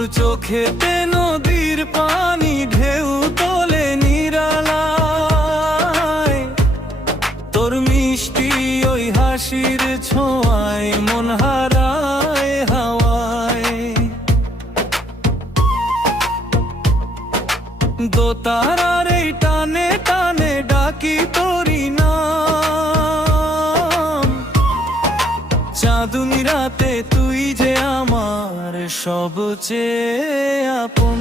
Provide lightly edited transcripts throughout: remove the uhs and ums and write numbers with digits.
তোর চোখেতে নদীর পানি ঢেউ তোলে নিরালায়, তোর মিষ্টি ওই হাসির ছোঁয়ায় মন হারায় হাওয়ায়। দোতারার এই টানে টানে ডাকি তোরি নাম, চাঁদুনি রাতে তুই যে আমার সবচেয়ে আপন।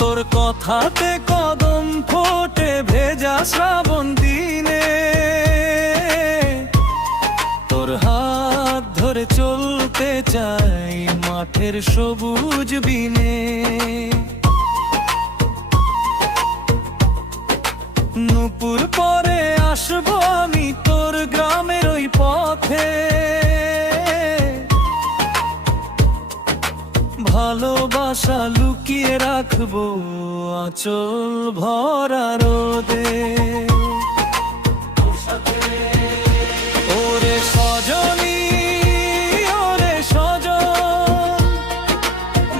তোর কথাতে কদম ফোটে ভেজা শ্রাবণ দিনে, তোর হাত ধরে চলতে চাই মাঠের সবুজ বিনে। নুপুর পরে আসবো আমি তোর গ্রামের ওই পথে, ভালোবাসা লুকিয়ে রাখবো আঁচল ভরা রোদে। ওরে সজনী ওরে সজন,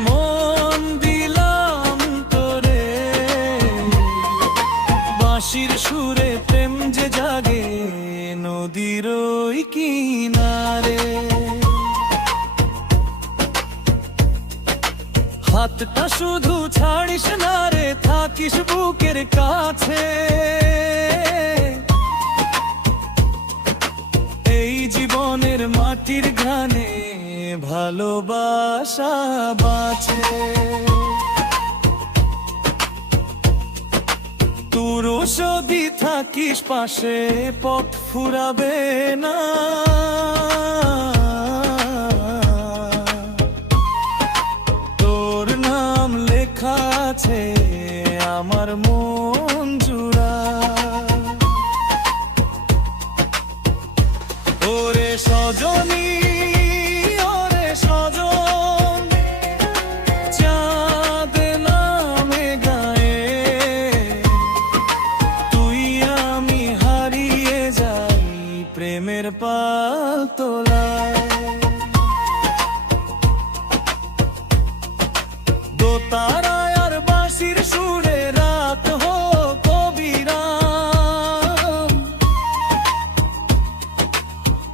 মন দিলাম তোরে, বাঁশির সুরে প্রেম যে জাগে নদীর ওই কিনারে। হাতটা শুধু ছাড়িস না রে, থাকিস বুকের কাছে। এই জীবনের মাটির ঘানে ভালোবাসা বাঁচে। তোর যদি থাকিস পাশে পথ ফুরাবে না, তোর নাম লেখা আছে আমার মন জুড়া। ওরে সজনী ওরে সজন, চাঁদ নামে গায়ে তুই আমি হারিয়ে যাই প্রেমের পালতোলায়। দোতারায় আর বাঁশির সুরে রাত হোক অবিরাম,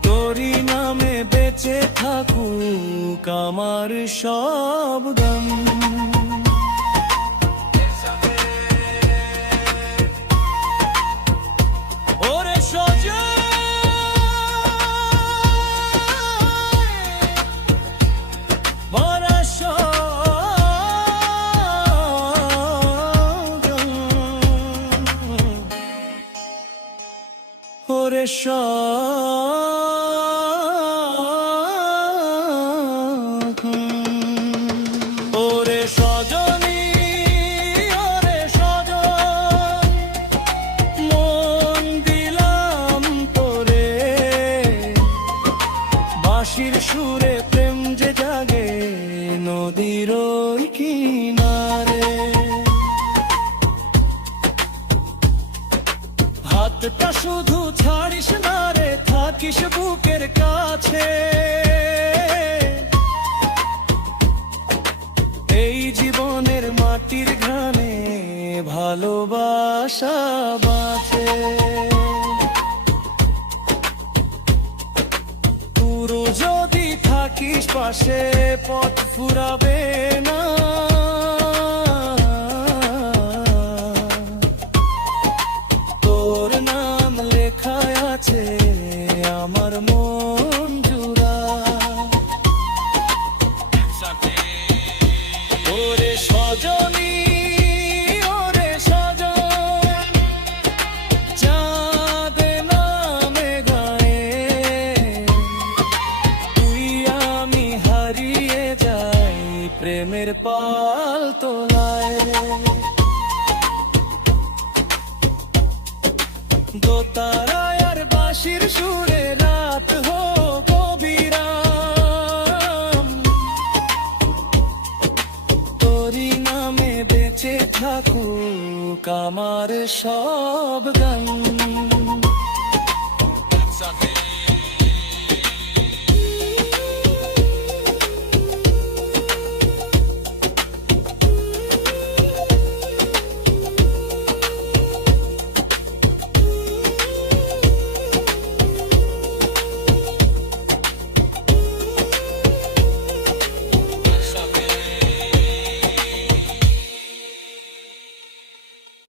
তোরি নামে বেঁচে থাকুক আমার সব গান। ওরে সজন ভরা ওরে ওরে সজনী ওরে সজন, মন দিলাম তোরে, বাঁশির সুরে প্রেম যে জাগে নদীর ওই কিনারে। হাতটা শুধু ছাড়িস না রে, থাকিস বুকের কাছে। এই জীবনের মাটির ঘানে ভালোবাসা বাঁচে। পুরো যদি থাকিস পাশে পথ ফুরাবে না, তোর নাম লেখা আছে আমার মন জুড়া। ওরে সজনী ওরে সজন, চাঁদ নামে গায়ে তুই আমি হারিয়ে যাই প্রেমের পালতোলায়। দোতারায় আর বাঁশির সুরে রাত হোক অবিরাম, তোরি নামে বেঁচে থাকুক আমার সব গান।